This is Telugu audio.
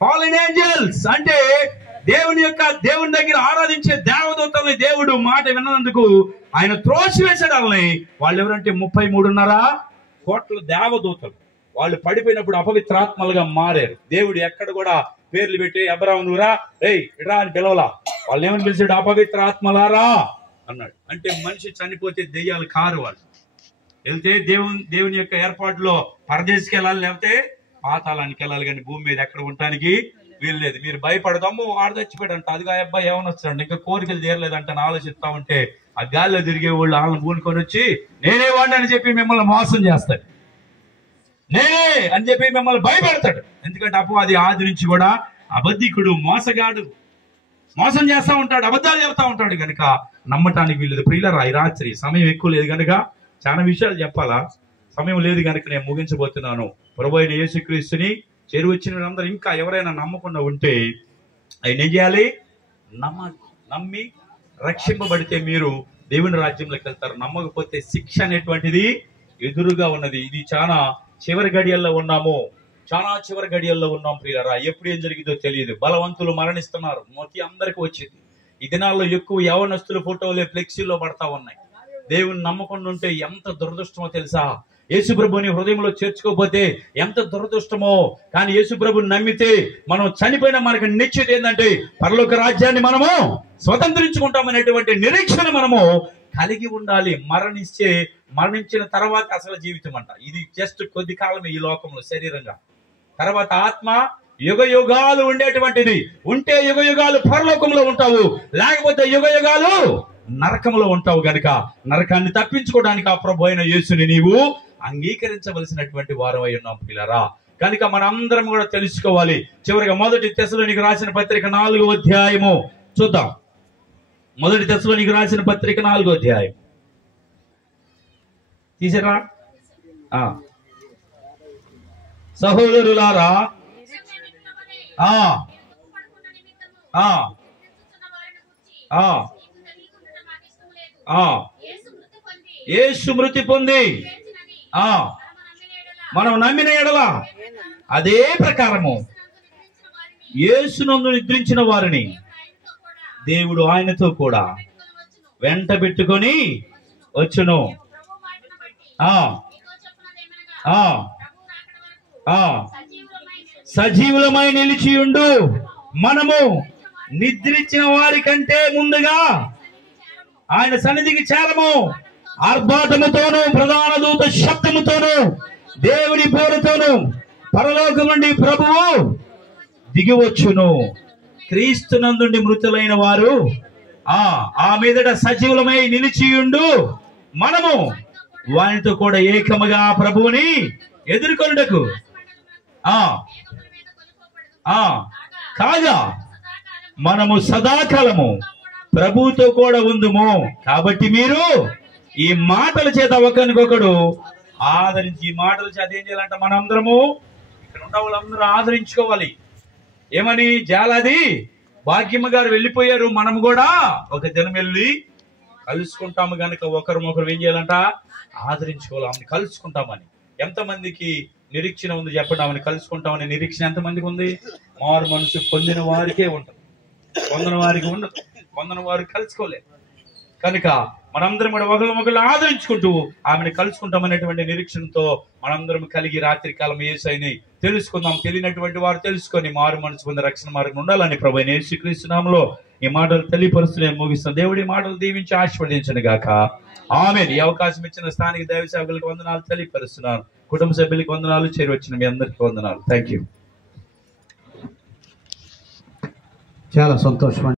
ఫాలెన్ ఏంజల్స్ అంటే దేవుని దగ్గర ఆరాధించే దేవదూతల్ని దేవుడు మాట విన్నందుకు ఆయన త్రోసివేశాడు వాళ్ళని. వాళ్ళు ఎవరంటే 33.5 కోట్ల దేవదూతలు. వాళ్ళు పడిపోయినప్పుడు అపవిత్రాత్మలుగా మారారు. దేవుడు ఎక్కడ కూడా పేర్లు పెట్టి అబ్రాహాము నువ్వురా, ఏయ్ ఇట్రా అని పిలవలా. వాళ్ళు ఏమని పిలిచాడు? అపవిత్రాత్మలారా అన్నాడు. అంటే మనిషి చనిపోతే దెయ్యాలు కారు వాళ్ళు. వెళ్తే దేవుని యొక్క ఏర్పాటులో పరదేశికి వెళ్ళాలి, లేకపోతే పాతాళానికి వెళ్ళాలి, కానీ భూమి మీద ఎక్కడ ఉండటానికి వీల్లేదు. మీరు భయపడదాము, వాడు చచ్చిపోయాడంట, అదిగా అబ్బాయి ఏమని వస్తాడు, ఇంకా కోరికలు తీరలేదంట అని ఆలోచిస్తా ఉంటే ఆ గాలిలో తిరిగే వాళ్ళు వాళ్ళని పూనుకొని వచ్చి నేనే వాడిని అని చెప్పి మిమ్మల్ని మోసం చేస్తాడు, నేనే అని చెప్పి మిమ్మల్ని భయపెడతాడు. ఎందుకంటే అపవాది ఆది నుంచి కూడా అబద్ధికుడు, మోసగాడు, మోసం చేస్తా ఉంటాడు, అబద్ధాలు చెప్తా ఉంటాడు. కనుక నమ్మటానికి వీల్లేదు. ప్రియులారా, ఈ రాత్రి సమయం ఎక్కువ లేదు కనుక చాలా విషయాలు చెప్పాలా, సమయం లేదు కనుక నేను ముగించబోతున్నాను. ప్రభువైన యేసుక్రీస్తుని చేరువచ్చిన అందరూ ఇంకా ఎవరైనా నమ్మకుండా ఉంటే ఆయన ఏం చేయాలి? నమ్మి రక్షింపబడితే మీరు దేవుని రాజ్యంలోకి వెళ్తారు. నమ్మకపోతే శిక్ష అనేటువంటిది ఎదురుగా ఉన్నది. ఇది చాలా చివరి గడియల్లో ఉన్నాము, చాలా చివరి గడియల్లో ఉన్నాం ప్రియులారా. ఎప్పుడు ఏం జరిగిందో తెలియదు. బలవంతులు మరణిస్తున్నారు, మొత్తం అందరికి వచ్చింది. ఈ దినాల్లో ఎక్కువ యవనస్తుల ఫోటోలే ఫ్లెక్సీలో పడతా ఉన్నాయి. దేవుని నమ్మకుండా ఉంటే ఎంత దురదృష్టమో తెలుసా? యేసుప్రభుని హృదయంలో చేర్చుకోకపోతే ఎంత దురదృష్టమో. కానీ యేసుప్రభుని నమ్మితే మనం చనిపోయిన మనకు నిశ్చిత ఏంటంటే పరలోక రాజ్యాన్ని మనము స్వతంత్రించుకుంటామనేటువంటి నిరీక్షణ మనము కలిగి ఉండాలి. మరణించిన తర్వాత అసలు జీవితం అంట. ఇది జస్ట్ కొద్ది కాలమే ఈ లోకంలో శరీరంగా. తర్వాత ఆత్మ యుగ యుగాలు ఉండేటువంటిది. ఉంటే యుగ యుగాలు పరలోకంలో ఉంటావు, లేకపోతే యుగ యుగాలు నరకంలో ఉంటావు. గనుక నరకాన్ని తప్పించుకోవడానికి ఆ ప్రభు అయిన యేసుని నీవు అంగీకరించవలసినటువంటి వారమై ఉన్నాం పిల్లరా. కనుక మనందరం కూడా తెలుసుకోవాలి. చివరిగా 1 తెస్సలోనికి రాసిన పత్రిక 4వ అధ్యాయము చూద్దాం. 1 తెస్సలోనికి రాసిన పత్రిక 4వ అధ్యాయం తీసారా? సహోదరులారా, యేసు మృతి పొంది మనం నమ్మిన ఎడల అదే ప్రకారము యేసునందు నిద్రించిన వారిని దేవుడు ఆయనతో కూడా వెంట పెట్టుకొని వచ్చును. సజీవులమై నిలిచియుండు మనము నిద్రించిన వారి కంటే ముందుగా ఆయన సన్నిధికి చేరము. ఆర్భాటముతోను ప్రధాన దూత శబ్దముతోను దేవుని పేరుతోను పరలోకం నుండి ప్రభువు దిగివచ్చును. క్రీస్తునందుండి మృతులైన వారు ఆ మీదట సజీవులమై నిలిచియుండు మనము వానితో కూడా ఏకముగా ప్రభువుని ఎదుర్కొనుటకు కాగా మనము సదాకాలము ప్రభువుతో కూడా ఉందుము. కాబట్టి మీరు ఈ మాటల చేత ఒకరికొకడు ఆదరించి, ఈ మాటల చేత ఏం చేయాలంట? మనందరము ఇక్కడ ఉన్న వాళ్ళందరూ ఆదరించుకోవాలి. ఏమని? జాలాది భాగ్యమ్మ గారు వెళ్ళిపోయారు, మనం కూడా ఒక దినం వెళ్ళి కలుసుకుంటాము. గనుక ఒకరు ఏం చేయాలంట? ఆదరించుకోవాలి. ఆమెను కలుసుకుంటామని. ఎంతమందికి నిరీక్షణ ఉంది చెప్పండి? ఆమెను కలుసుకుంటామని నిరీక్షణ ఎంతమందికి ఉంది? మారు మనసు పొందిన వారికే ఉంటుంది, పొందిన వారికి ఉండదు. పొందిన వారు కలుసుకోలేదు. కనుక మనందరం కూడా ఒకళ్ళు ఆదరించుకుంటూ ఆమెను కలుసుకుంటామనేటువంటి నిరీక్షణతో మనందరం కలిగి రాత్రి కాలం యేసుని తెలుసుకుందాం. తెలియనటువంటి వారు తెలుసుకొని మారు మనసు పొంది రక్షణ మార్గం ఉండాలని ప్రభువైన యేసుక్రీస్తు నామములో ఈ మాటలు తెలియపరుస్తూ నేను ముగిస్తాను. దేవుడి మాటలు దీవించి ఆశీర్వదించను గాక. ఆమేన్. ఈ అవకాశం ఇచ్చిన స్థానిక దైవ సేవకులకు వందనాలు తెలియపరుస్తున్నాను. కుటుంబ సభ్యులకు వందనాలు, చేరి వచ్చిన మీ అందరికీ వందనాలు. Thank you. చాలా సంతోషం.